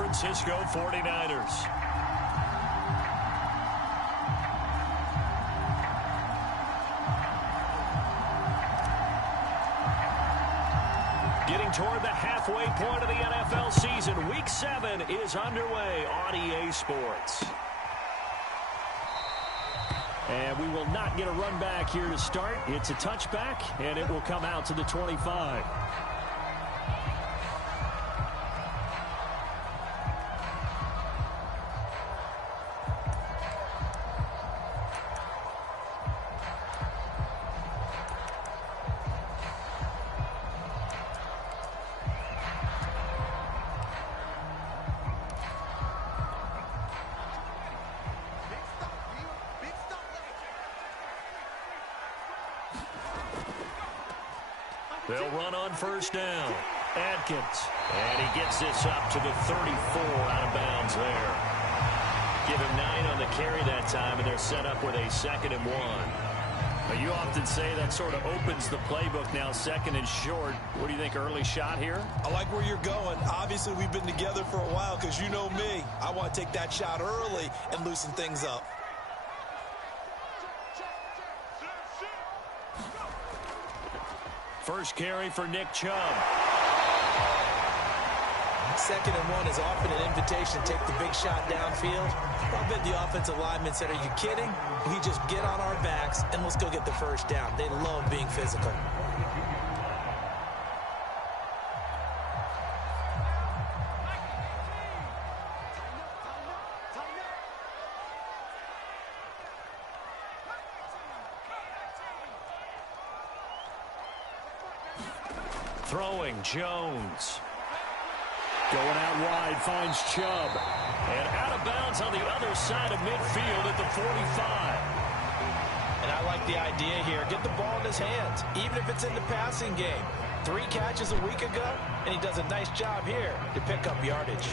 Francisco 49ers. Getting toward the halfway point of the NFL season, Week 7 is underway on EA Sports. And we will not get a run back here to start. It's a touchback, and it will come out to the 25. They'll run on first down. Adkins. And he gets this up to the 34 out of bounds there. Give him 9 on the carry that time, and they're set up with a 2nd and 1. Now, you often say that sort of opens the playbook now, 2nd and short. What do you think, early shot here? I like where you're going. Obviously, we've been together for a while because you know me. I want to take that shot early and loosen things up. First carry for Nick Chubb. 2nd and 1 is often an invitation to take the big shot downfield. I bet the offensive lineman said, are you kidding? We just get on our backs and let's go get the first down. They love being physical. Throwing, Jones. Going out wide, finds Chubb. And out of bounds on the other side of midfield at the 45. And I like the idea here. Get the ball in his hands, even if it's in the passing game. 3 catches a week ago, and he does a nice job here to pick up yardage.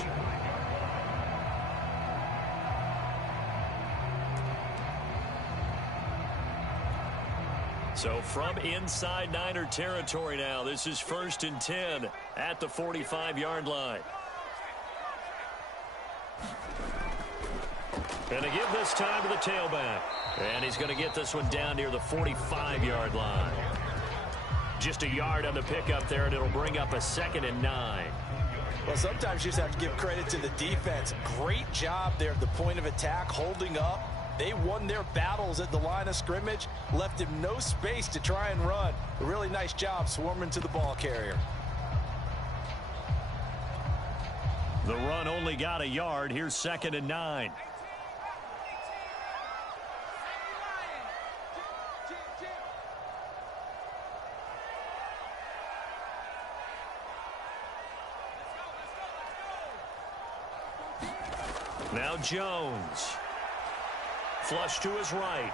So from inside Niner territory now, this is 1st and 10 at the 45-yard line. And they give this time to the tailback. And he's going to get this one down near the 45-yard line. Just a yard on the pickup there, and it'll bring up a 2nd and 9. Well, sometimes you just have to give credit to the defense. Great job there at the point of attack, holding up. They won their battles at the line of scrimmage, left him no space to try and run. A really nice job swarming to the ball carrier. The run only got a yard. Here's 2nd and 9. Now Jones. Flush to his right.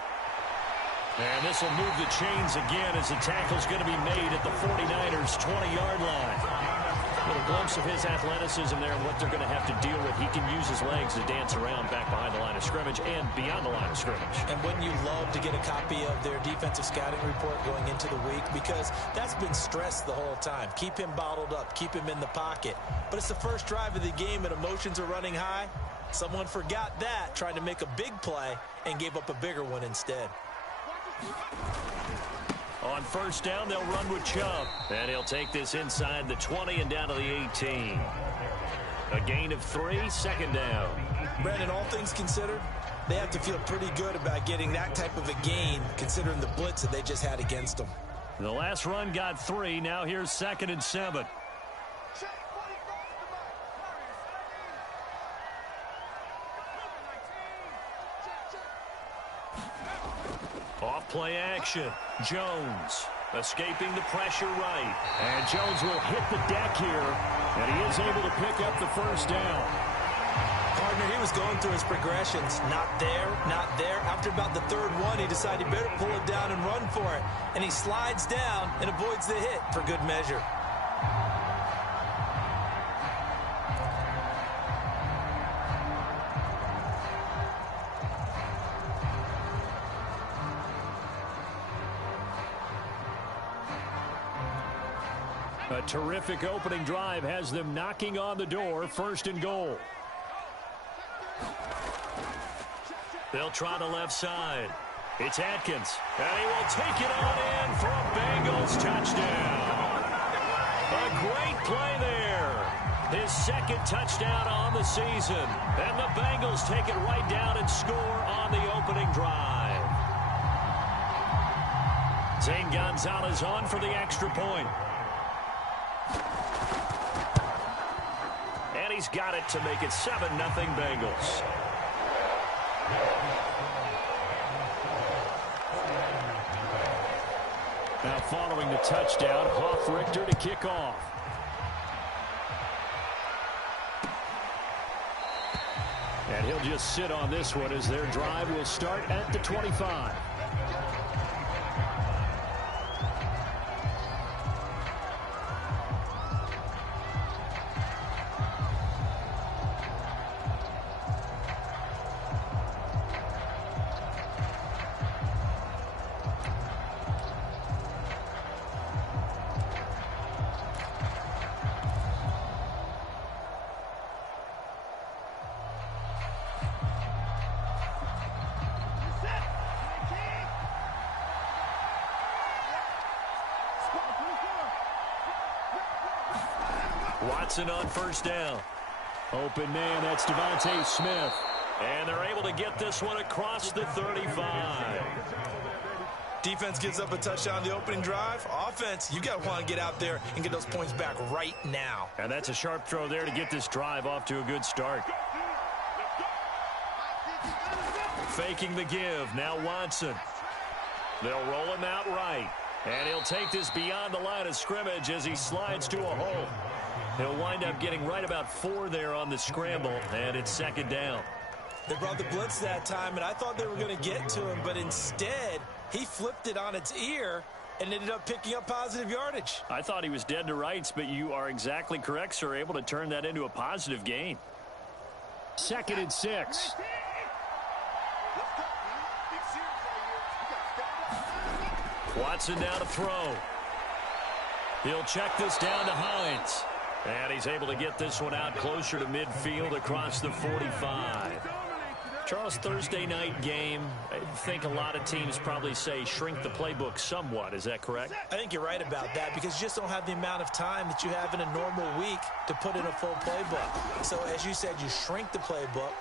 And this will move the chains again as the tackle's going to be made at the 49ers' 20-yard line. A little glimpse of his athleticism there and what they're going to have to deal with. He can use his legs to dance around back behind the line of scrimmage and beyond the line of scrimmage. And wouldn't you love to get a copy of their defensive scouting report going into the week? Because that's been stressed the whole time. Keep him bottled up. Keep him in the pocket. But it's the first drive of the game and emotions are running high. Someone forgot that, trying to make a big play, and gave up a bigger one instead. On first down, they'll run with Chubb. And he'll take this inside the 20 and down to the 18. A gain of 3, 2nd down. Brandon, all things considered, they have to feel pretty good about getting that type of a gain, considering the blitz that they just had against them. The last run got 3. Now here's 2nd and 7. Off play action. Jones escaping the pressure right. And Jones will hit the deck here. And he is able to pick up the first down. Partner, he was going through his progressions. Not there, not there. After about the 3rd one, he decided he better pull it down and run for it. And he slides down and avoids the hit for good measure. A terrific opening drive has them knocking on the door, 1st and goal. They'll try the left side. It's Atkins, and he will take it on in for a Bengals touchdown. A great play there. His 2nd touchdown on the season. And the Bengals take it right down and score on the opening drive. Zane Gonzalez on for the extra point. And he's got it to make it 7-0 Bengals. Now following the touchdown, Hoff-Richter to kick off. And he'll just sit on this one as their drive will start at the 25. Watson on 1st down. Open man, that's Devontae Smith. And they're able to get this one across the 35. Defense gives up a touchdown on the opening drive. Offense, you got to want to get out there and get those points back right now. And that's a sharp throw there to get this drive off to a good start. Faking the give. Now Watson. They'll roll him out right. And he'll take this beyond the line of scrimmage as he slides to a hole. He'll wind up getting right about 4 there on the scramble, and it's 2nd down. They brought the blitz that time, and I thought they were going to get to him, but instead, he flipped it on its ear and ended up picking up positive yardage. I thought he was dead to rights, but you are exactly correct, sir, able to turn that into a positive gain. 2nd and 6. Watson now to throw. He'll check this down to Hines. And he's able to get this one out closer to midfield across the 45. Charles, Thursday night game, I think a lot of teams probably say shrink the playbook somewhat. Is that correct? I think you're right about that because you just don't have the amount of time that you have in a normal week to put in a full playbook. So as you said, you shrink the playbook.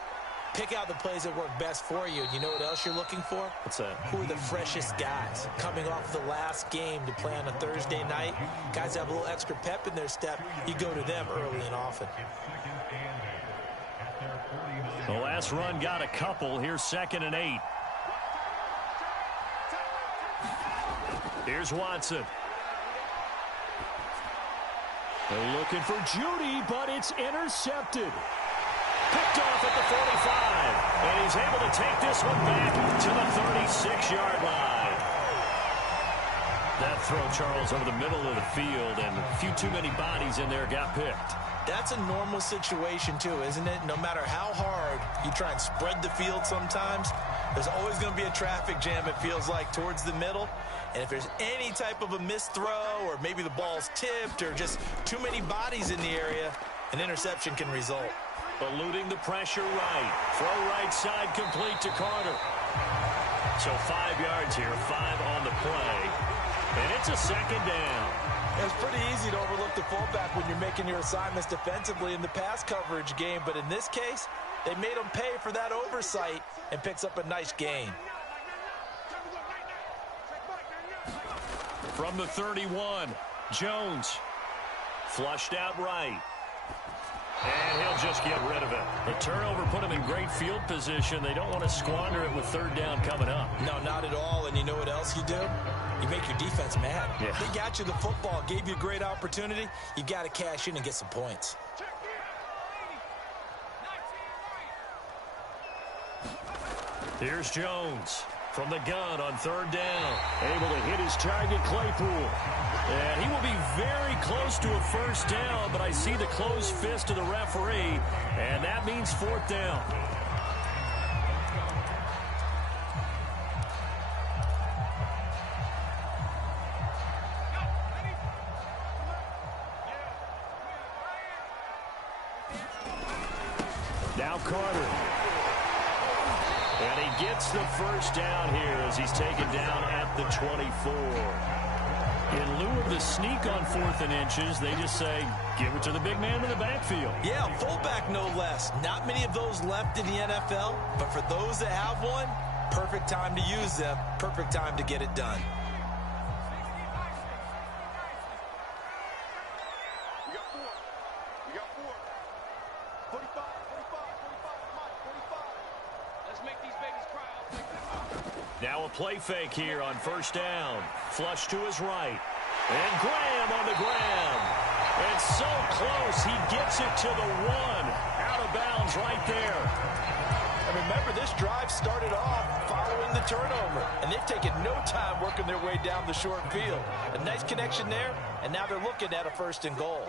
Pick out the plays that work best for you. You know what else you're looking for? What's that? Who are the freshest guys coming off the last game to play on a Thursday night? Guys have a little extra pep in their step. You go to them early and often. The last run got a couple. Here's 2nd and 8. Here's Watson. They're looking for Judy, but it's intercepted. Picked off at the 45, and he's able to take this one back to the 36-yard line. That throw, Charles, over the middle of the field, and a few too many bodies in there got picked. That's a normal situation, too, isn't it? No matter how hard you try and spread the field sometimes, there's always going to be a traffic jam, it feels like, towards the middle. And if there's any type of a missed throw, or maybe the ball's tipped, or just too many bodies in the area, an interception can result. Eluding the pressure right. Throw right side complete to Carter. So 5 yards here, 5 on the play. And it's a 2nd down. It's pretty easy to overlook the fullback when you're making your assignments defensively in the pass coverage game. But in this case, they made him pay for that oversight and picks up a nice gain. From the 31, Jones. Flushed out right. And he'll just get rid of it. The turnover put him in great field position. They don't want to squander it with 3rd down coming up. No, not at all. And you know what else you do? You make your defense mad. Yeah. They got you the football, gave you a great opportunity. You got to cash in and get some points. Here's Jones from the gun on 3rd down. Able to hit his target, Claypool. And he will be very close to a 1st down, but I see the closed fist of the referee, and that means 4th down. Now Carter. And he gets the first down here as he's taken down at the 24. In lieu of the sneak on 4th and inches, they just say, give it to the big man in the backfield. Yeah, fullback no less. Not many of those left in the NFL, but for those that have one, perfect time to use them, perfect time to get it done. Now a play fake here on first down. Flush to his right. And Graham on the grab. And so close, he gets it to the 1. Out of bounds right there. And remember, this drive started off following the turnover. And they've taken no time working their way down the short field. A nice connection there, and now they're looking at a 1st and goal.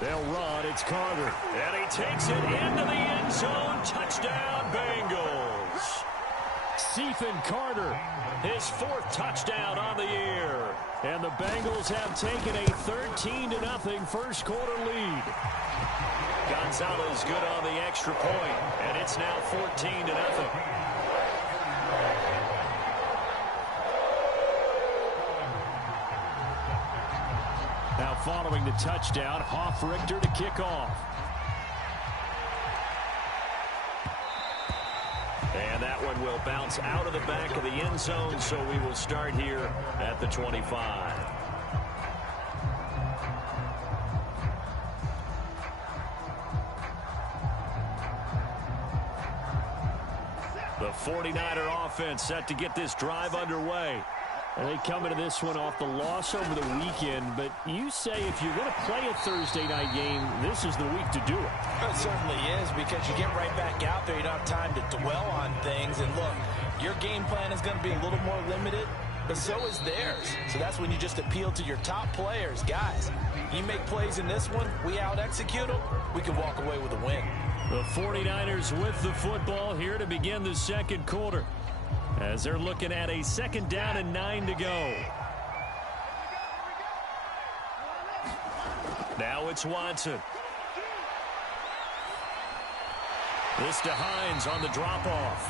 They'll run. It's Carter. And he takes it into the end zone. Touchdown, Bengals. Stephen Carter, his 4th touchdown on the year. And the Bengals have taken a 13-0 first quarter lead. Gonzalez good on the extra point, and it's now 14-0. Now following the touchdown, Hoff-Richter to kick off. And that one will bounce out of the back of the end zone, so we will start here at the 25. The 49er offense set to get this drive underway. And they come into this one off the loss over the weekend, but you say if you're going to play a Thursday night game, this is the week to do it. It certainly is, because you get right back out there. You don't have time to dwell on things. And look, your game plan is going to be a little more limited, but so is theirs. So that's when you just appeal to your top players. Guys, you make plays in this one, we out-execute them, we can walk away with a win. The 49ers with the football here to begin the second quarter, as they're looking at a 2nd down and 9 to go. Now it's Watson. This to Hines on the drop-off.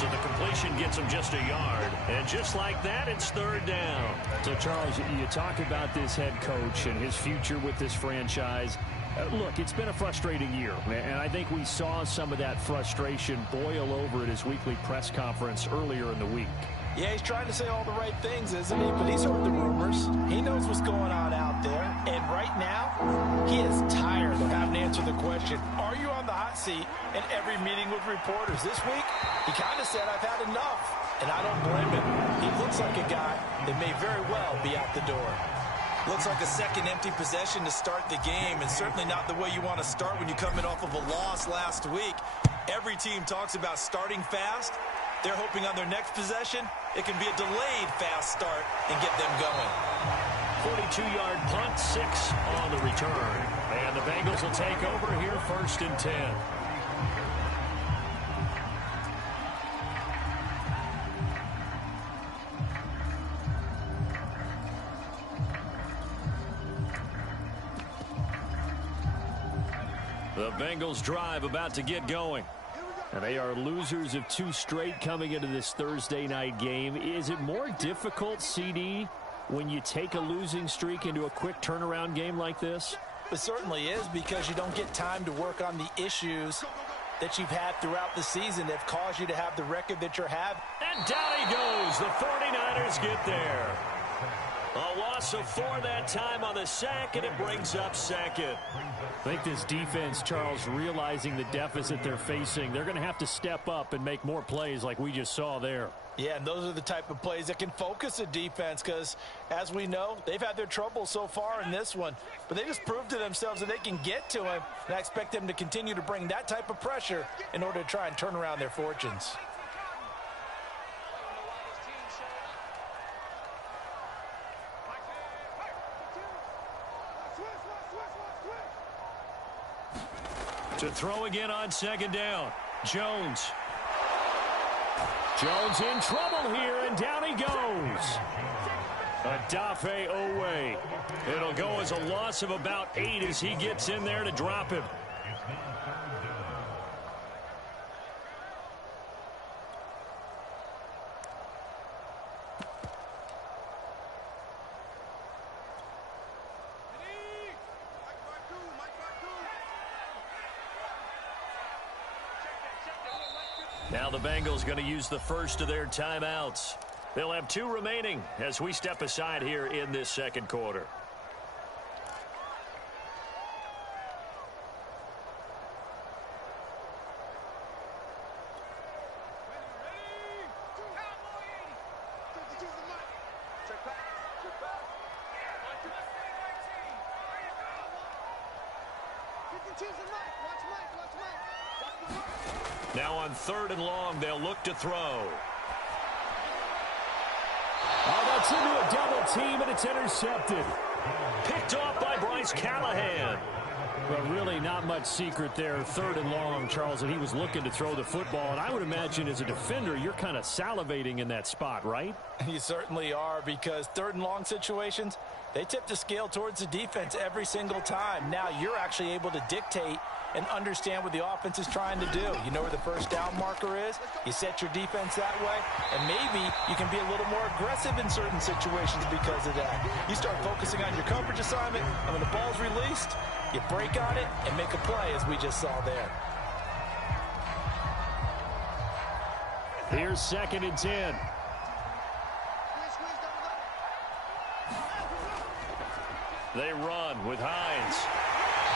So the completion gets him just a yard. And just like that, it's 3rd down. So, Charles, you talk about this head coach and his future with this franchise. Look, it's been a frustrating year, and I think we saw some of that frustration boil over at his weekly press conference earlier in the week. Yeah, he's trying to say all the right things, isn't he? But he's heard the rumors. He knows what's going on out there. And right now, he is tired of having to answer the question, are you on the hot seat in every meeting with reporters? This week, he kind of said, I've had enough. And I don't blame him. He looks like a guy that may very well be out the door. Looks like a second empty possession to start the game, and certainly not the way you want to start when you're coming off of a loss last week. Every team talks about starting fast. They're hoping on their next possession, it can be a delayed fast start and get them going. 42-yard punt, 6 on the return. And the Bengals will take over here 1st and 10. The Bengals drive about to get going. And they are losers of 2 straight coming into this Thursday night game. Is it more difficult, CD, when you take a losing streak into a quick turnaround game like this? It certainly is, because you don't get time to work on the issues that you've had throughout the season that have caused you to have the record that you're having. And down he goes. The 49ers get there. A loss of 4 that time on the sack, and it brings up 2nd. I think this defense, Charles, realizing the deficit they're facing, they're going to have to step up and make more plays like we just saw there. Yeah, and those are the type of plays that can focus a defense, because, as we know, they've had their trouble so far in this one. But they just proved to themselves that they can get to him, and I expect them to continue to bring that type of pressure in order to try and turn around their fortunes. To throw again on 2nd down. Jones. Jones in trouble here, and down he goes. Adafe Owe. It'll go as a loss of about 8 as he gets in there to drop him. Now the Bengals going to use the first of their timeouts. They'll have 2 remaining as we step aside here in this second quarter. Now on 3rd and long, they'll look to throw. Oh, that's into a double team, and it's intercepted. Picked off by Bryce Callahan. Well, really not much secret there. 3rd and long, Charles, and he was looking to throw the football. And I would imagine as a defender, you're kind of salivating in that spot, right? You certainly are, because 3rd and long situations, they tip the scale towards the defense every single time. Now you're actually able to dictate and understand what the offense is trying to do. You know where the first down marker is. You set your defense that way, and maybe you can be a little more aggressive in certain situations because of that. You start focusing on your coverage assignment, and when the ball's released, you break on it and make a play, as we just saw there. Here's 2nd and 10. They run with Hines.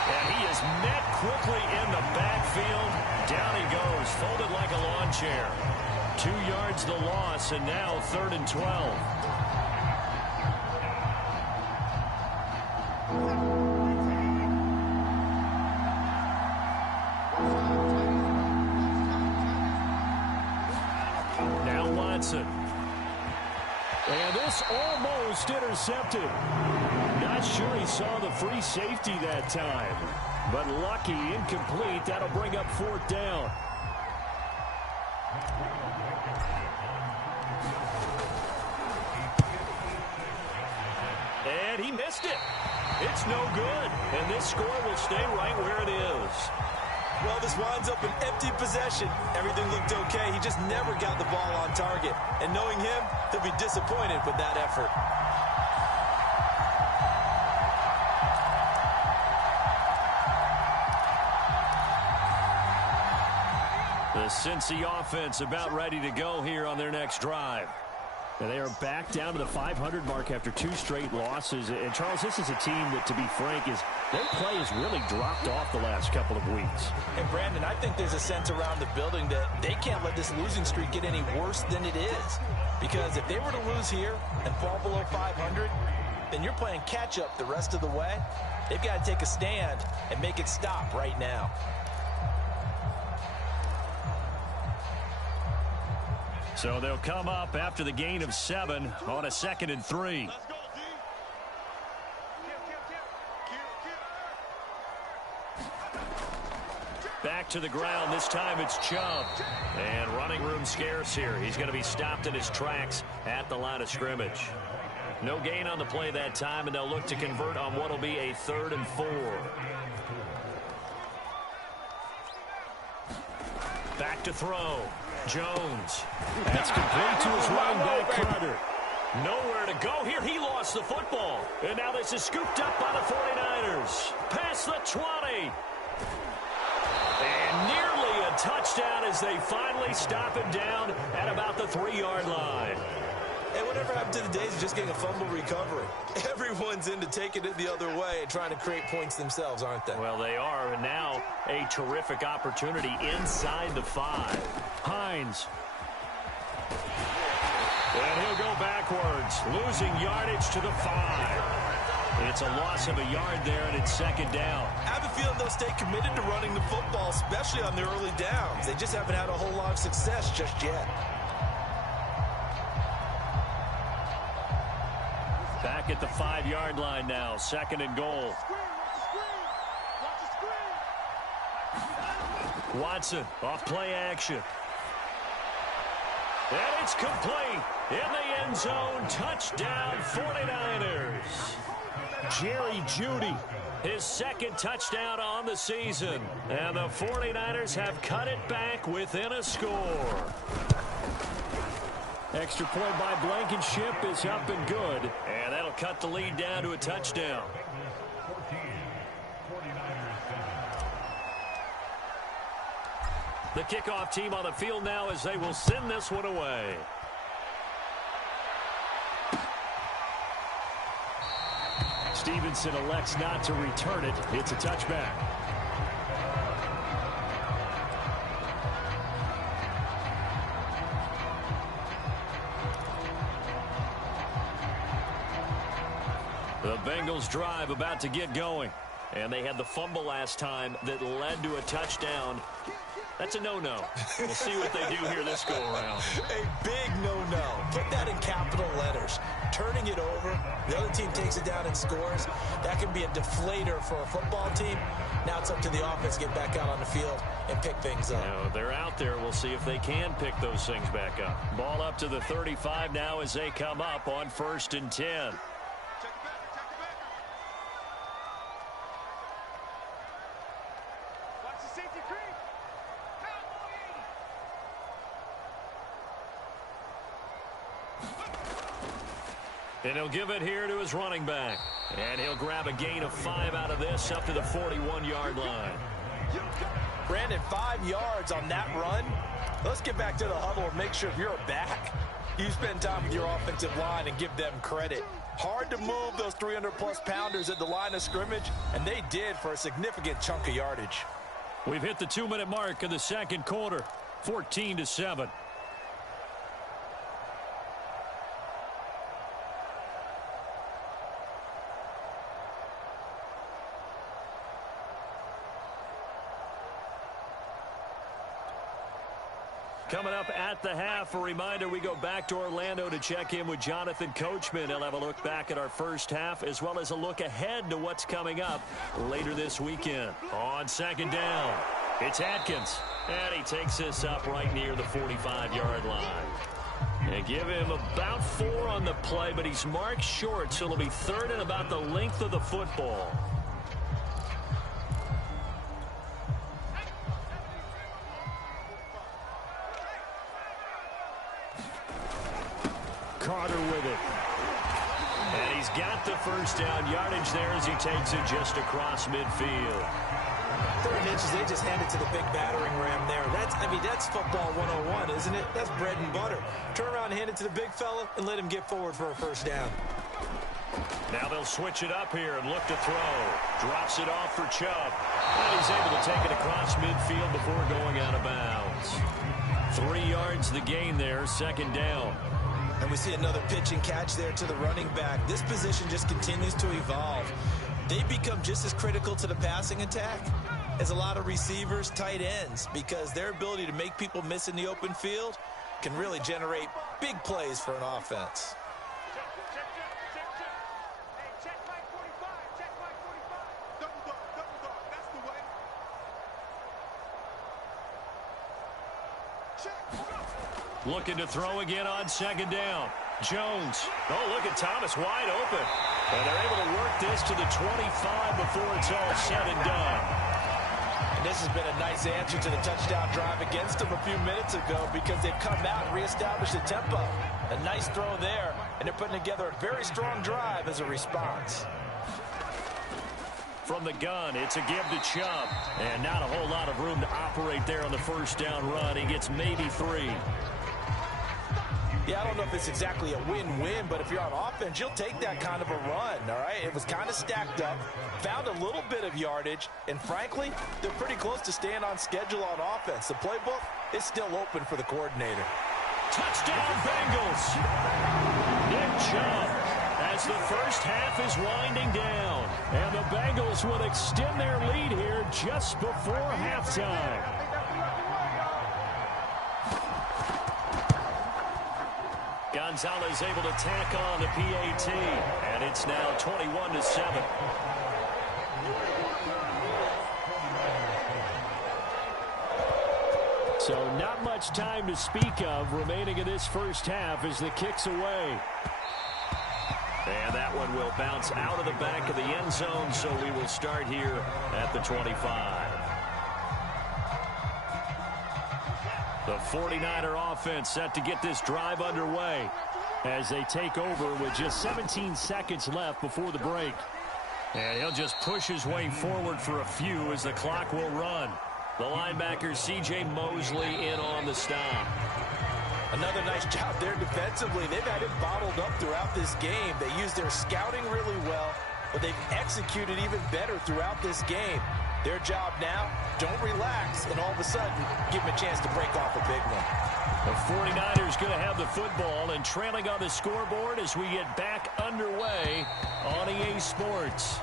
And he is met quickly in the backfield. Down he goes, folded like a lawn chair. 2 yards the loss, and now 3rd and 12. Now Watson. And this almost intercepted. Not sure he saw the free safety that time. But lucky, incomplete. That'll bring up 4th down. And he missed it. It's no good. And this score will stay right where it is. Well, this winds up an empty possession. Everything looked okay. He just never got the ball on target. And knowing him, he'll be disappointed with that effort. The Cincy offense about ready to go here on their next drive. And they are back down to the 500 mark after 2 straight losses. And, Charles, this is a team that, to be frank, their play has really dropped off the last couple of weeks. And, Brandon, I think there's a sense around the building that they can't let this losing streak get any worse than it is. Because if they were to lose here and fall below 500, then you're playing catch-up the rest of the way. They've got to take a stand and make it stop right now. So they'll come up after the gain of 7 on a 2nd and 3. Back to the ground. This time it's Chubb. And running room scarce here. He's going to be stopped in his tracks at the line of scrimmage. No gain on the play that time, and they'll look to convert on what will be a 3rd and 4. Back to throw. Jones. That's complete to his running back, Carter. Nowhere to go here. He lost the football. And now this is scooped up by the 49ers. Past the 20. And nearly a touchdown as they finally stop him down at about the 3-yard line. And whatever happened to the days of just getting a fumble recovery? Everyone's into taking it the other way and trying to create points themselves, aren't they? Well, they are. And now a terrific opportunity inside the 5. Hines. And he'll go backwards, losing yardage to the 5. It's a loss of a yard there, and it's 2nd down. I have a feeling they'll stay committed to running the football, especially on their early downs. They just haven't had a whole lot of success just yet. Back at the 5-yard line now, 2nd and goal. Watson off play action. And it's complete. In the end zone, touchdown 49ers. Jerry Jeudy, his second touchdown on the season. And the 49ers have cut it back within a score. Extra point by Blankenship is up and good. And that'll cut the lead down to a touchdown. The kickoff team on the field now as they will send this one away. Stevenson elects not to return it. It's a touchback. The Bengals drive about to get going. And they had the fumble last time that led to a touchdown. That's a no-no. We'll see what they do here this go-around. A big no-no. Put that in capital letters. Turning it over, the other team takes it down and scores. That can be a deflator for a football team. Now it's up to the offense to get back out on the field and pick things up. Now, they're out there. We'll see if they can pick those things back up. Ball up to the 35 now as they come up on 1st and 10. And he'll give it here to his running back. And he'll grab a gain of 5 out of this up to the 41-yard line. Brandon, 5 yards on that run. Let's get back to the huddle and make sure if you're a back, you spend time with your offensive line and give them credit. Hard to move those 300-plus pounders at the line of scrimmage, and they did for a significant chunk of yardage. We've hit the 2-minute mark in the second quarter, 14-7. Coming up at the half, a reminder, we go back to Orlando to check in with Jonathan Coachman. He'll have a look back at our first half as well as a look ahead to what's coming up later this weekend. On 2nd down, it's Atkins. And he takes this up right near the 45-yard line. And give him about 4 on the play, but he's marked short, so it'll be 3rd and about the length of the football. Carter with it. And he's got the first down yardage there as he takes it just across midfield. 3rd inches, they just hand it to the big battering ram there. That's football 101, isn't it? That's bread and butter. Turn around and hand it to the big fella and let him get forward for a first down. Now they'll switch it up here and look to throw. Drops it off for Chubb. And he's able to take it across midfield before going out of bounds. 3 yards the gain there, 2nd down. And we see another pitch and catch there to the running back. This position just continues to evolve. They become just as critical to the passing attack as a lot of receivers, tight ends, because their ability to make people miss in the open field can really generate big plays for an offense. Looking to throw again on 2nd down. Jones. Oh, look at Thomas wide open. And they're able to work this to the 25 before it's all said and done. And this has been a nice answer to the touchdown drive against them a few minutes ago because they've come out and reestablished the tempo. A nice throw there, and they're putting together a very strong drive as a response. From the gun, it's a give to Chubb. And not a whole lot of room to operate there on the first down run. He gets maybe 3. Yeah, I don't know if it's exactly a win-win, but if you're on offense, you'll take that kind of a run, all right? It was kind of stacked up, found a little bit of yardage, and frankly, they're pretty close to staying on schedule on offense. The playbook is still open for the coordinator. Touchdown, Bengals! Nick Chubb as the first half is winding down. And the Bengals will extend their lead here just before halftime. Gonzalez able to tack on the PAT, and it's now 21-7. So not much time to speak of remaining in this first half as the kick's away. And that one will bounce out of the back of the end zone, so we will start here at the 25. The 49er offense set to get this drive underway as they take over with just 17 seconds left before the break. And he'll just push his way forward for a few as the clock will run. The linebacker, C.J. Mosley, in on the stop. Another nice job there defensively. They've had it bottled up throughout this game. They used their scouting really well, but they've executed even better throughout this game. Their job now, don't relax, and all of a sudden, give them a chance to break off a big one. The 49ers going to have the football and trailing on the scoreboard as we get back underway on EA Sports.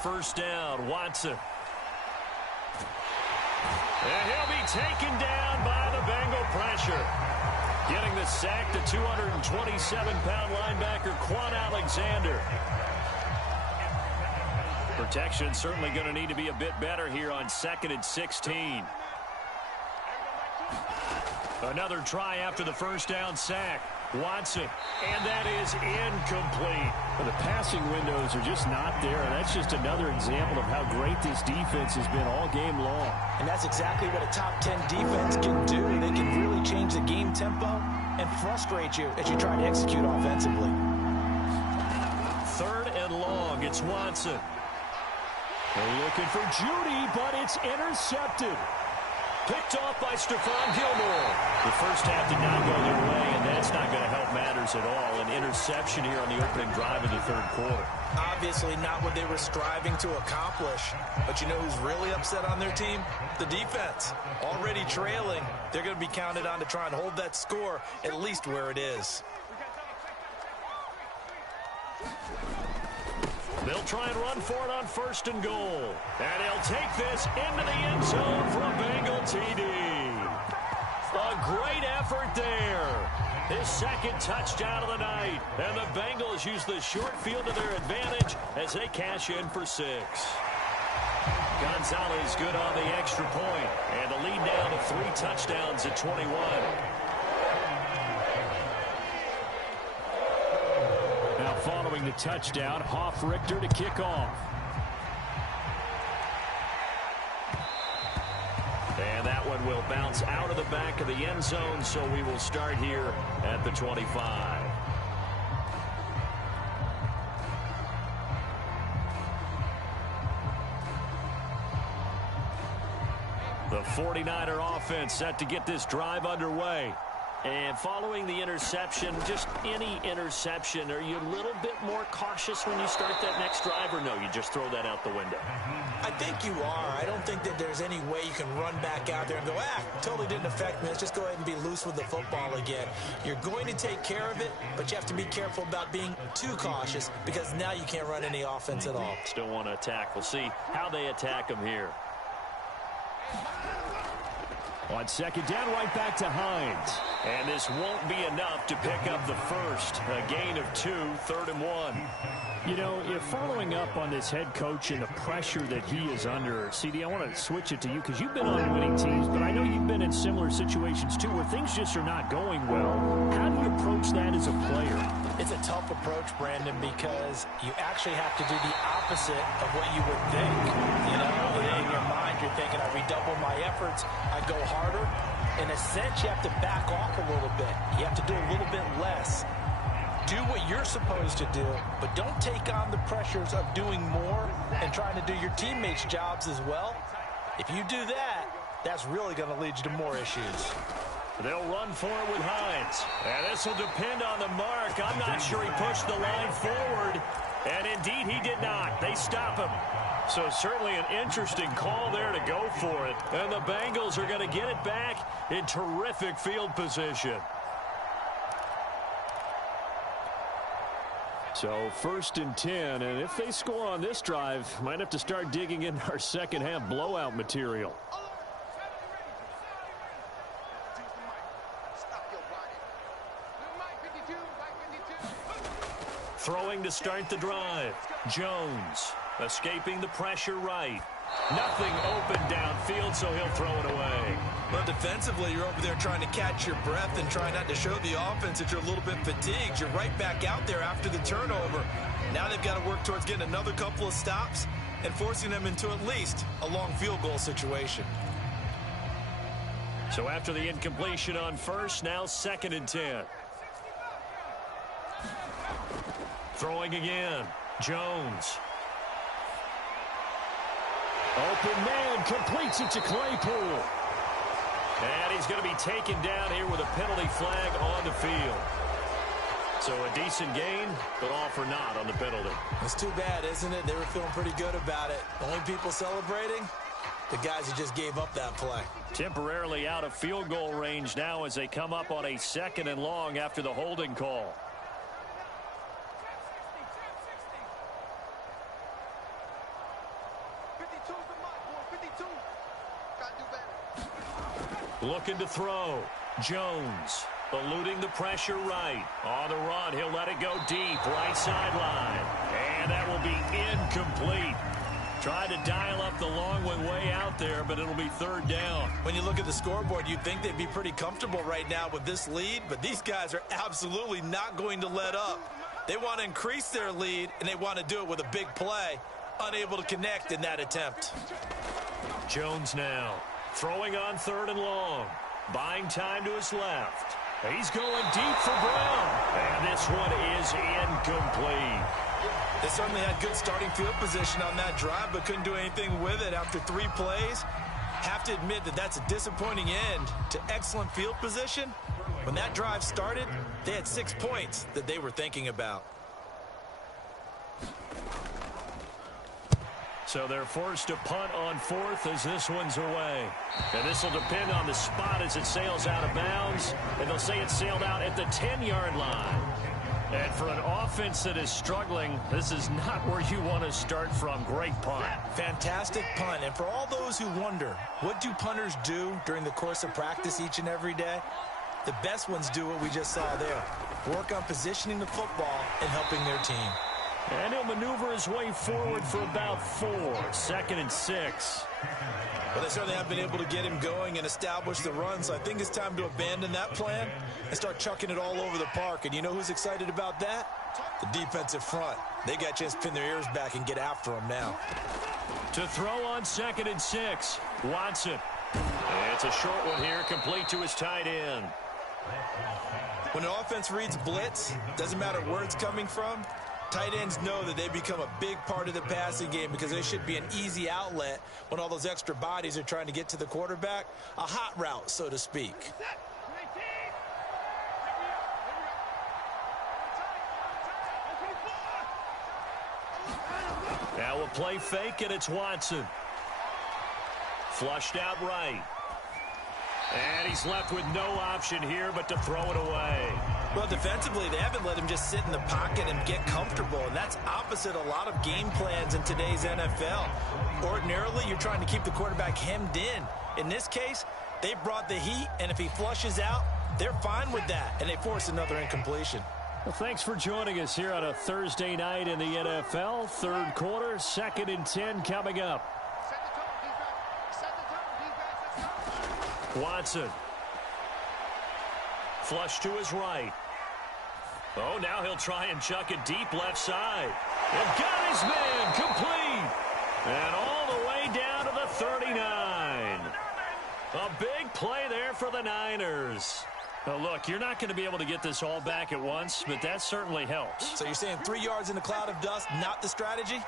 First down, Watson. And he'll be taken down by the Bengal pressure. Getting the sack, the 227-pound linebacker, Quan Alexander. Protection certainly going to need to be a bit better here on 2nd and 16. Another try after the first down sack. Watson, and that is incomplete. Well, the passing windows are just not there, and that's just another example of how great this defense has been all game long. And that's exactly what a top 10 defense can do. They can really change the game tempo and frustrate you as you try to execute offensively. 3rd and long, it's Watson. They're looking for Judy, but it's intercepted. Picked off by Stephon Gilmore. The first half did not go their way, and that's not going to help matters at all. An interception here on the opening drive of the 3rd quarter. Obviously not what they were striving to accomplish. But you know who's really upset on their team? The defense. Already trailing. They're going to be counted on to try and hold that score at least where it is. They'll try and run for it on 1st and goal. And he'll take this into the end zone for a Bengal TD. A great effort there. His 2nd touchdown of the night. And the Bengals use the short field to their advantage as they cash in for 6. Gonzalez good on the extra point. And the lead now to 3 touchdowns at 21. Following the touchdown, Hoff-Richter to kick off. And that one will bounce out of the back of the end zone, so we will start here at the 25. The 49er offense set to get this drive underway. And following the interception, just any interception, are you a little bit more cautious when you start that next drive, or no, you just throw that out the window? I think you are. I don't think that there's any way you can run back out there and go, totally didn't affect me. Let's just go ahead and be loose with the football again. You're going to take care of it, but you have to be careful about being too cautious because now you can't run any offense at all. Still want to attack. We'll see how they attack them here. On 2nd down, right back to Hines. And this won't be enough to pick up the first. A gain of 2, 3rd and 1. You know, if following up on this head coach and the pressure that he is under, CD, I want to switch it to you because you've been on winning teams, but I know you've been in similar situations too where things just are not going well. How do you approach that as a player? It's a tough approach, Brandon, because you actually have to do the opposite of what you would think. You know, in your mind, you're thinking, I redouble my efforts, I go harder. In a sense, you have to back off a little bit. You have to do a little bit less. Do what you're supposed to do, but don't take on the pressures of doing more and trying to do your teammates' jobs as well. If you do that, that's really going to lead you to more issues. They'll run for it with Hines. And this will depend on the mark. I'm not sure he pushed the line forward. And indeed, he did not. They stop him. So certainly an interesting call there to go for it. And the Bengals are going to get it back in terrific field position. So 1st and 10, and if they score on this drive, might have to start digging in our second half blowout material. Throwing to start the drive. Jones escaping the pressure right. Nothing open downfield, so he'll throw it away. Well, defensively, you're over there trying to catch your breath and try not to show the offense that you're a little bit fatigued. You're right back out there after the turnover. Now they've got to work towards getting another couple of stops and forcing them into at least a long field goal situation. So after the incompletion on first, now 2nd and 10. Throwing again. Jones. Open man, completes it to Claypool. And he's going to be taken down here with a penalty flag on the field. So a decent gain, but all for naught on the penalty. It's too bad, isn't it? They were feeling pretty good about it. Only people celebrating, the guys who just gave up that play. Temporarily out of field goal range now as they come up on a 2nd and long after the holding call. Looking to throw. Jones eluding the pressure right. On the run, he'll let it go deep. Right sideline. And that will be incomplete. Tried to dial up the long one way out there, but it'll be 3rd down. When you look at the scoreboard, you'd think they'd be pretty comfortable right now with this lead, but these guys are absolutely not going to let up. They want to increase their lead, and they want to do it with a big play. Unable to connect in that attempt. Jones now. Throwing on 3rd and long. Buying time to his left. He's going deep for Brown. And this one is incomplete. They certainly had good starting field position on that drive, but couldn't do anything with it after 3 plays. Have to admit that that's a disappointing end to excellent field position. When that drive started, they had 6 points that they were thinking about. So they're forced to punt on 4th as this one's away. And this will depend on the spot as it sails out of bounds. And they'll say it sailed out at the 10-yard line. And for an offense that is struggling, this is not where you want to start from. Great punt. Fantastic punt. And for all those who wonder, what do punters do during the course of practice each and every day? The best ones do what we just saw there. Work on positioning the football and helping their team. And he'll maneuver his way forward for about 4. 2nd and 6. Well, they certainly have been able to get him going and establish the run, so I think it's time to abandon that plan and start chucking it all over the park. And you know who's excited about that? The defensive front. They got a chance to pin their ears back and get after him now. To throw on 2nd and 6. Watson. It's a short one here, complete to his tight end. When an offense reads blitz, doesn't matter where it's coming from, tight ends know that they become a big part of the passing game because they should be an easy outlet when all those extra bodies are trying to get to the quarterback. A hot route, so to speak. Now a play fake, and it's Watson. Flushed out right. And he's left with no option here but to throw it away. Well, defensively, they haven't let him just sit in the pocket and get comfortable, and that's opposite a lot of game plans in today's NFL. Ordinarily, you're trying to keep the quarterback hemmed in. In this case, they brought the heat, and if he flushes out, they're fine with that, and they force another incompletion. Well, thanks for joining us here on a Thursday night in the NFL. 3rd quarter, 2nd and 10 coming up. Watson. Flush to his right. Oh, now he'll try and chuck it deep left side. And got his man complete. And all the way down to the 39. A big play there for the Niners. Well, look, you're not going to be able to get this all back at once, but that certainly helps. So you're saying 3 yards in a cloud of dust, not the strategy?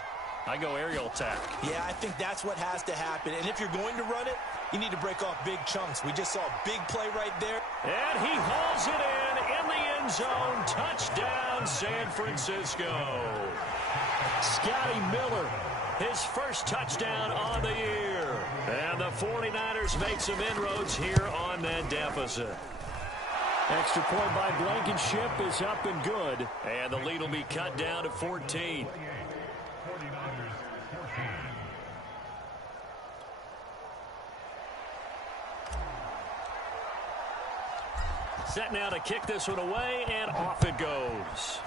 I go aerial attack. Yeah, I think that's what has to happen. And if you're going to run it, you need to break off big chunks. We just saw a big play right there. And he hauls it in the end zone. Touchdown, San Francisco. Scotty Miller, his first touchdown on the year. And the 49ers make some inroads here on that deficit. Extra point by Blankenship is up and good. And the lead will be cut down to 14. Set now to kick this one away, and off it goes.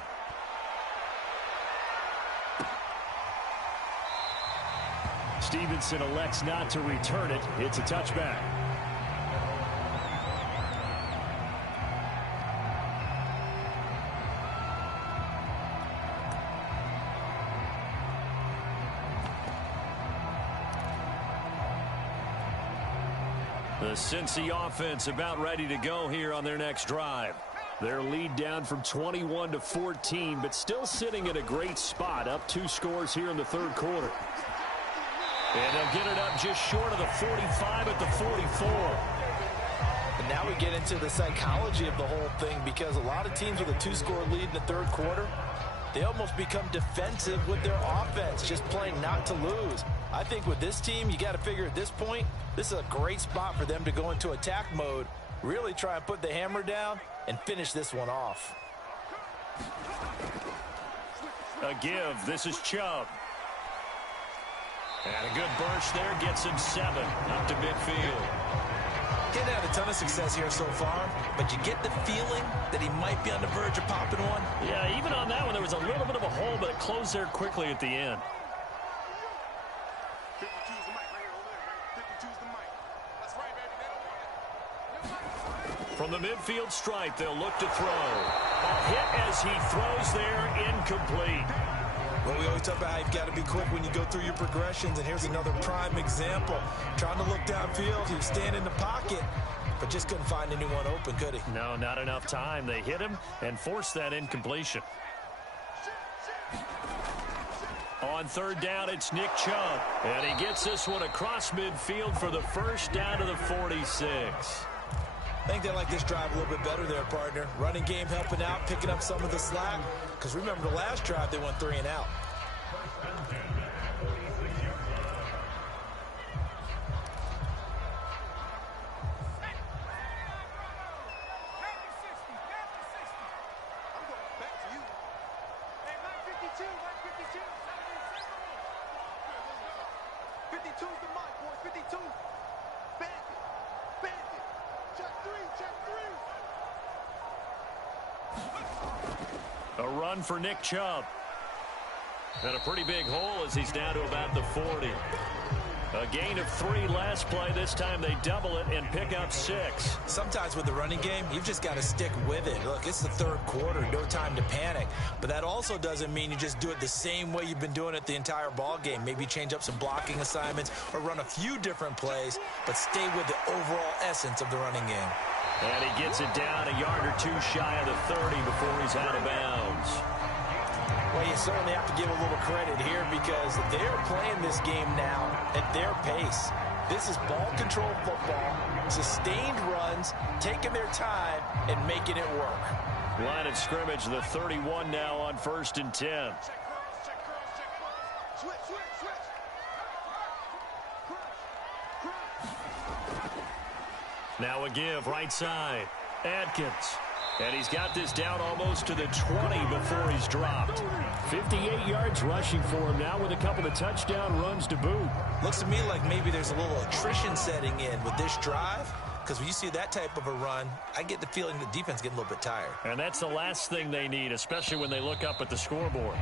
Stevenson elects not to return it. It's a touchback. The Cincy offense about ready to go here on their next drive. Their lead down from 21 to 14, but still sitting at a great spot, up 2 scores here in the third quarter. And they'll get it up just short of the 45 at the 44. And now we get into the psychology of the whole thing, because a lot of teams with a 2-score lead in the third quarter, they almost become defensive with their offense, just playing not to lose. I think with this team, you got to figure at this point, this is a great spot for them to go into attack mode, really try and put the hammer down and finish this one off. A give. This is Chubb. And a good burst there gets him 7 up to midfield. Getting had a ton of success here so far, but you get the feeling that he might be on the verge of popping one. Yeah, even on that one, there was a little bit of a hole, but it closed there quickly at the end. From the midfield stripe, they'll look to throw. A hit as he throws there, incomplete. Well, we always talk about how you've got to be quick when you go through your progressions, and here's another prime example. Trying to look downfield, he was standing in the pocket, but just couldn't find anyone open, could he? No, not enough time. They hit him and forced that incompletion. On third down, it's Nick Chubb, and he gets this one across midfield for the first down to the 46. I think they like this drive a little bit better there, partner. Running game helping out, picking up some of the slack. Because remember, the last drive, they went 3 and out. A run for Nick Chubb. And a pretty big hole as he's down to about the 40. A gain of 3 last play. This time they double it and pick up 6. Sometimes with the running game, you've just got to stick with it. Look, it's the third quarter, no time to panic. But that also doesn't mean you just do it the same way you've been doing it the entire ball game. Maybe change up some blocking assignments or run a few different plays, but stay with the overall essence of the running game. And he gets it down a yard or 2 shy of the 30 before he's out of bounds. Well, you certainly have to give a little credit here because they're playing this game now at their pace. This is ball control football, sustained runs, taking their time and making it work. Line of scrimmage, the 31 now on 1st and 10. Now a give, right side. Adkins. And he's got this down almost to the 20 before he's dropped. 58 yards rushing for him now with a couple of touchdown runs to boot. Looks to me like maybe there's a little attrition setting in with this drive. Because when you see that type of a run, I get the feeling the defense getting a little bit tired. And that's the last thing they need, especially when they look up at the scoreboard.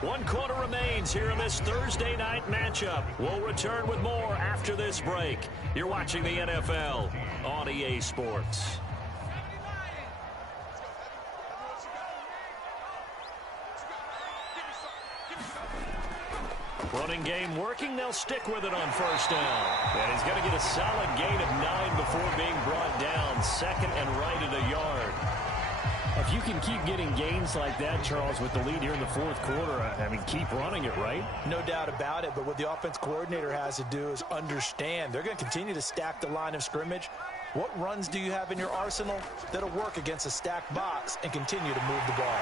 1 quarter remains here in this Thursday night matchup. We'll return with more after this break. You're watching the NFL on EA Sports. Running game working. They'll stick with it on 1st down. And he's going to get a solid gain of 9 before being brought down. 2nd and right at a yard. If you can keep getting gains like that, Charles, with the lead here in the 4th quarter, I mean, keep running it, right? No doubt about it, but what the offense coordinator has to do is understand they're going to continue to stack the line of scrimmage. What runs do you have in your arsenal that'll work against a stacked box and continue to move the ball?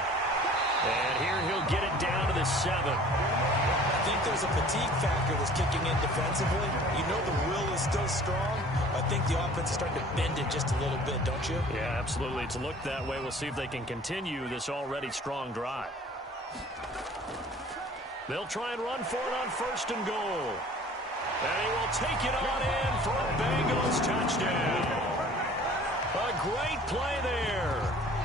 And here he'll get it down to the 7. I think there's a fatigue factor that's kicking in defensively. You know the will is still strong. I think the offense is starting to bend it just a little bit, don't you? Yeah, absolutely. It's looked that way. We'll see if they can continue this already strong drive. They'll try and run for it on 1st and goal. And he will take it on in for a Bengals touchdown. A great play there.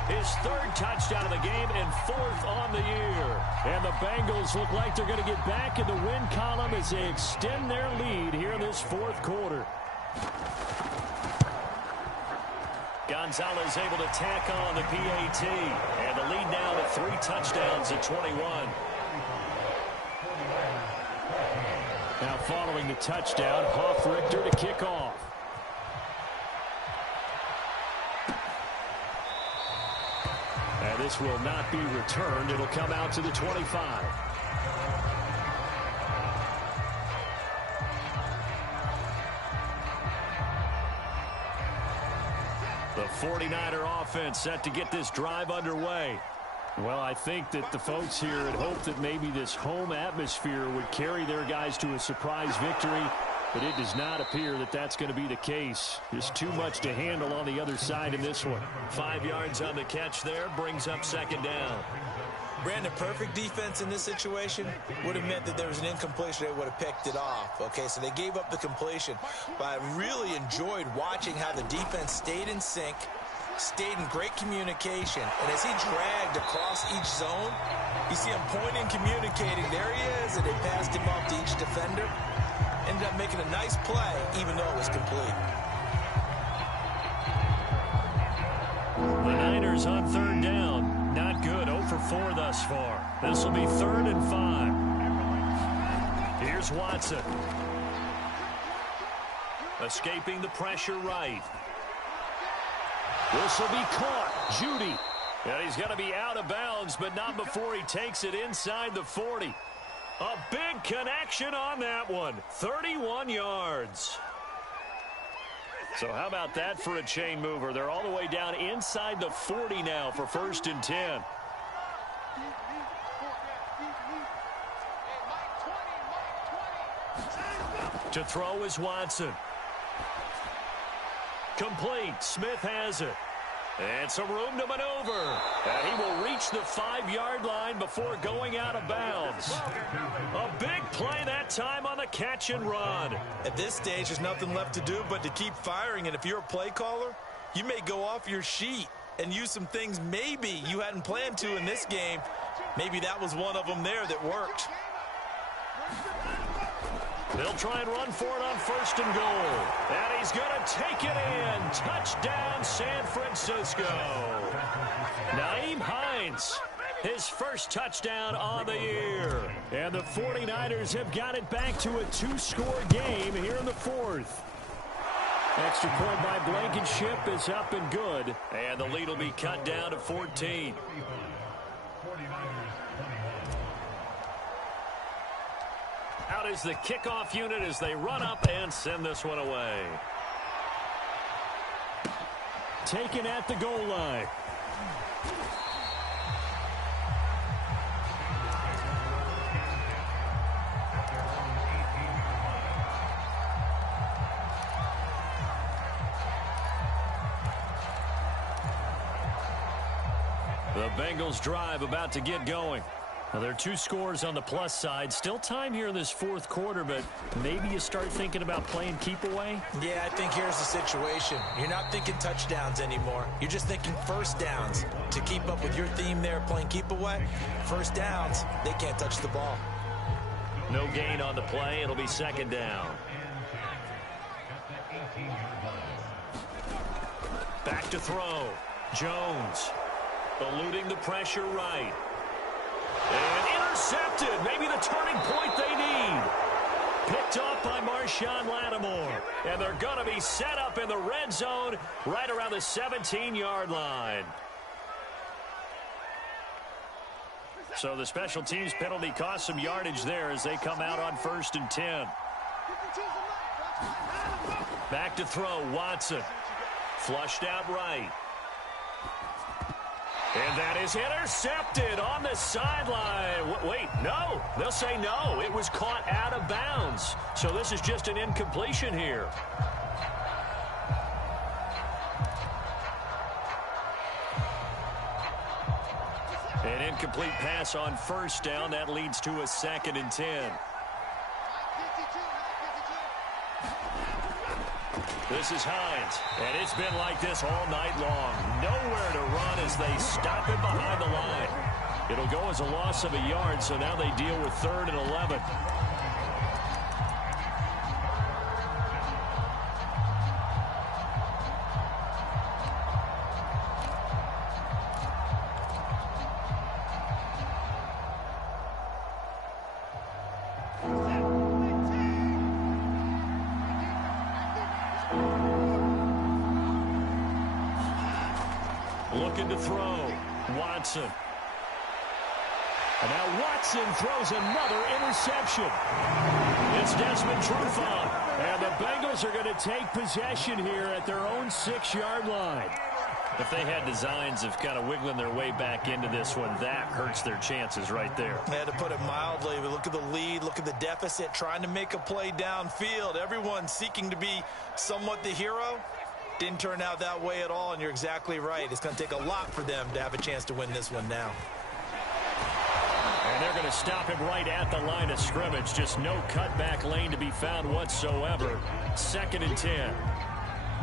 His 3rd touchdown of the game and 4th on the year. And the Bengals look like they're going to get back in the win column as they extend their lead here in this 4th quarter. Gonzalez able to tack on the PAT. And the lead now to 3 touchdowns at 21. Now following the touchdown, Hoff-Richter to kick off. And this will not be returned. It'll come out to the 25. The 49er offense set to get this drive underway. Well, I think that the folks here had hoped that maybe this home atmosphere would carry their guys to a surprise victory, but it does not appear that that's going to be the case. There's too much to handle on the other side in this one. 5 yards on the catch there, brings up 2nd down. Brandon, perfect defense in this situation would have meant that there was an incompletion. They would have picked it off. Okay, so they gave up the completion. But I really enjoyed watching how the defense stayed in sync, stayed in great communication. And as he dragged across each zone, you see him pointing, communicating. There he is, and they passed him off to each defender. Ended up making a nice play, even though it was complete. The Niners on 3rd down. Not good. 0 for 4 thus far. This will be 3rd and 5. Here's Watson. Escaping the pressure right. This will be caught. Judy. And he's going to be out of bounds, but not before he takes it inside the 40. A big connection on that one. 31 yards. So how about that for a chain mover? They're all the way down inside the 40 now for 1st and 10. To throw is Watson. Complete. Smith has it. And some room to maneuver. And he will reach the 5-yard line before going out of bounds. A big play that time on the catch and run. At this stage, there's nothing left to do but to keep firing. And if you're a play caller, you may go off your sheet and use some things maybe you hadn't planned to in this game. Maybe that was one of them there that worked. They'll try and run for it on 1st and goal. And he's going to take it in. Touchdown, San Francisco. Nyheim Hines, his 1st touchdown on the year. And the 49ers have got it back to a 2-score game here in the 4th. Extra point by Blankenship is up and good. And the lead will be cut down to 14. Out is the kickoff unit as they run up and send this one away. Taken at the goal line. The Bengals drive about to get going. Now, there are 2 scores on the plus side. Still time here in this 4th quarter, but maybe you start thinking about playing keep away? Yeah, I think here's the situation. You're not thinking touchdowns anymore. You're just thinking 1st downs. To keep up with your theme there, playing keep away, 1st downs, they can't touch the ball. No gain on the play. It'll be 2nd down. Back to throw. Jones eluding the pressure right. And intercepted. Maybe the turning point they need. Picked off by Marshawn Lattimore. And they're going to be set up in the red zone right around the 17-yard line. So the special teams penalty cost some yardage there as they come out on 1st and 10. Back to throw. Watson. Flushed out right. And that is intercepted on the sideline. Wait, no. They'll say no. It was caught out of bounds. So this is just an incompletion here. An incomplete pass on first down. That leads to a 2nd and 10. This is Hines, and it's been like this all night long. Nowhere to run as they stop him behind the line. It'll go as a loss of a yard, so now they deal with 3rd and 11. Looking to throw. Watson. And now Watson throws another interception. It's Desmond Trufant. And the Bengals are going to take possession here at their own 6-yard line. If they had designs of kind of wiggling their way back into this one, that hurts their chances right there. They had to put it mildly. We look at the lead, look at the deficit, trying to make a play downfield. Everyone seeking to be somewhat the hero. Didn't turn out that way at all, and you're exactly right. It's going to take a lot for them to have a chance to win this one now. And they're going to stop him right at the line of scrimmage. Just no cutback lane to be found whatsoever. 2nd and 10.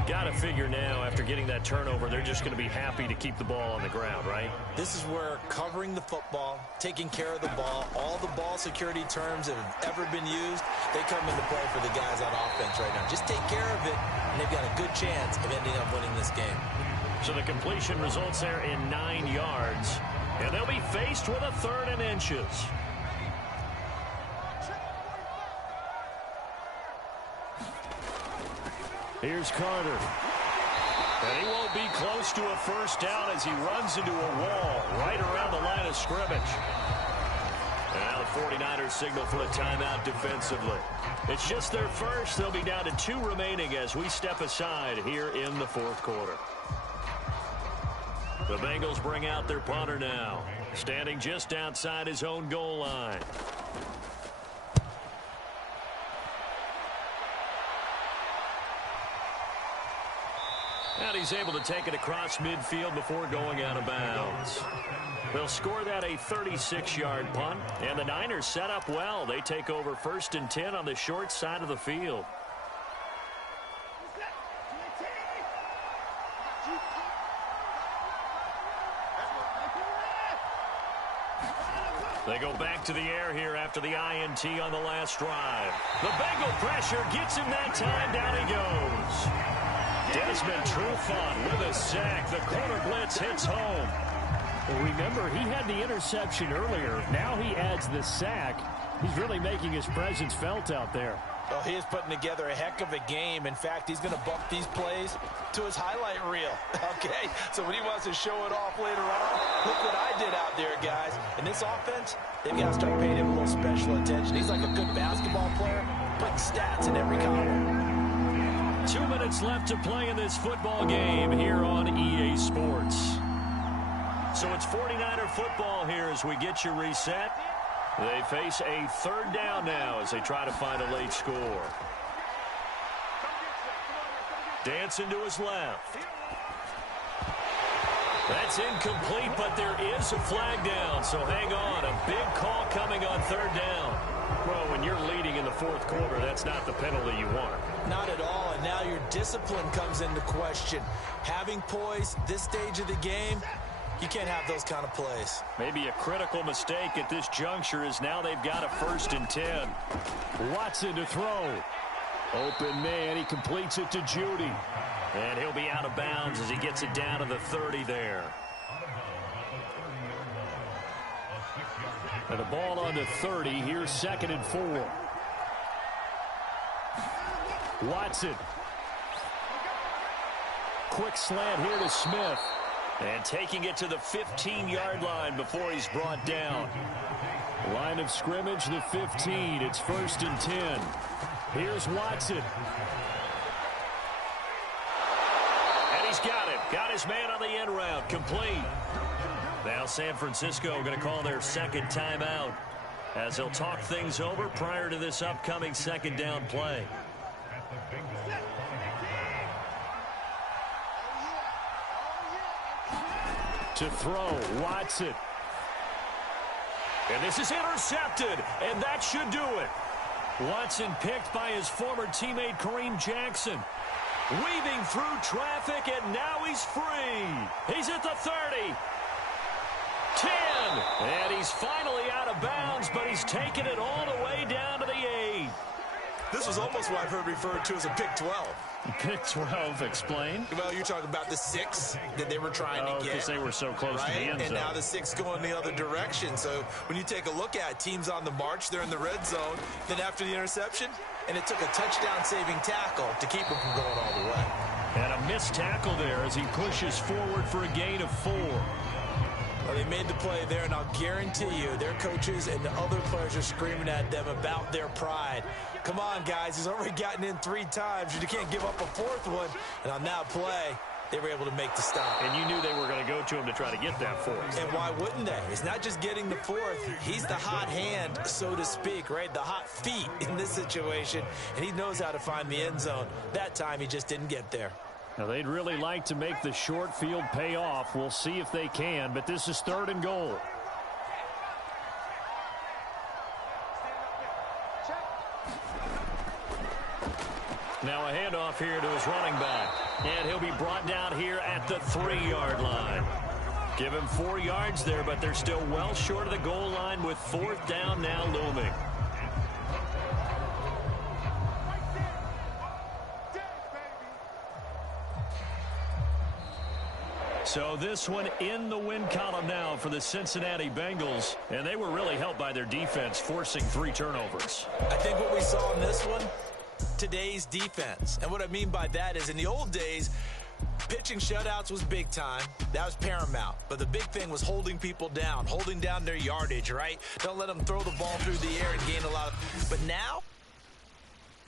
Got to figure now, after getting that turnover, they're just going to be happy to keep the ball on the ground, right? This is where covering the football, taking care of the ball, all the ball security terms that have ever been used, they come into play for the guys on offense right now. Just take care of it, and they've got a good chance of ending up winning this game. So the completion results there in 9 yards, and they'll be faced with a 3rd and inches. Here's Carter. And he won't be close to a first down as he runs into a wall right around the line of scrimmage. And now the 49ers signal for a timeout defensively. It's just their first. They'll be down to 2 remaining as we step aside here in the 4th quarter. The Bengals bring out their punter now, standing just outside his own goal line. And he's able to take it across midfield before going out of bounds. They'll score that a 36-yard punt, and the Niners set up well. They take over 1st and 10 on the short side of the field. They go back to the air here after the INT on the last drive. The Bengal pressure gets him that time. Down he goes. Desmond Trufant with a sack. The corner blitz hits home. Well, remember, he had the interception earlier. Now he adds the sack. He's really making his presence felt out there. Oh, he is putting together a heck of a game. In fact, he's going to bump these plays to his highlight reel. Okay, so when he wants to show it off later on, look what I did out there, guys. In this offense, they've got to start paying him a little special attention. He's like a good basketball player, putting stats in every column. 2 minutes left to play in this football game here on EA Sports. So it's 49er football here as we get you reset. They face a 3rd down now as they try to find a late score. Dancing to his left. That's incomplete, but there is a flag down, so hang on. A big call coming on 3rd down. Well, when you're leading in the 4th quarter, that's not the penalty you want. Not at all, and now your discipline comes into question. Having poise this stage of the game, you can't have those kind of plays. Maybe a critical mistake at this juncture is now they've got a 1st and 10. Watson to throw. Open man, he completes it to Judy. And he'll be out of bounds as he gets it down to the 30 there. And the ball on the 30. Here's 2nd and 4. Watson. Quick slant here to Smith. And taking it to the 15-yard line before he's brought down. Line of scrimmage, the 15. It's 1st and 10. Here's Watson. And he's got him. Got his man on the end route. Complete. San Francisco going to call their second timeout as they'll talk things over prior to this upcoming second down play. To throw, Watson. And this is intercepted, and that should do it. Watson picked by his former teammate Kareem Jackson. Weaving through traffic, and now he's free. He's at the 30. 10. And he's finally out of bounds, but he's taken it all the way down to the 8. This was almost what I've heard referred to as a pick 12. Pick 12, explain. Well, you're talking about the 6 that they were trying to get. Because they were so close to the end zone. And now the 6 going the other direction. So when you take a look at teams on the march, they're in the red zone. Then after the interception, and it took a touchdown-saving tackle to keep them from going all the way. And a missed tackle there as he pushes forward for a gain of 4. Well, they made the play there, and I'll guarantee you their coaches and the other players are screaming at them about their pride. Come on, guys. He's already gotten in 3 times. You can't give up a 4th one. And on that play, they were able to make the stop. And you knew they were going to go to him to try to get that 4th. And why wouldn't they? It's not just getting the 4th. He's the hot hand, so to speak, right? The hot feet in this situation. And he knows how to find the end zone. That time, he just didn't get there. Now, they'd really like to make the short field pay off. We'll see if they can, but this is 3rd and goal. Now a handoff here to his running back. And he'll be brought down here at the 3-yard line. Give him 4 yards there, but they're still well short of the goal line with 4th down now looming. So this one in the win column now for the Cincinnati Bengals. And they were really helped by their defense, forcing 3 turnovers. I think what we saw in this one, today's defense. And what I mean by that is in the old days, pitching shutouts was big time. That was paramount. But the big thing was holding people down, holding down their yardage, right? Don't let them throw the ball through the air and gain a lot of... But now,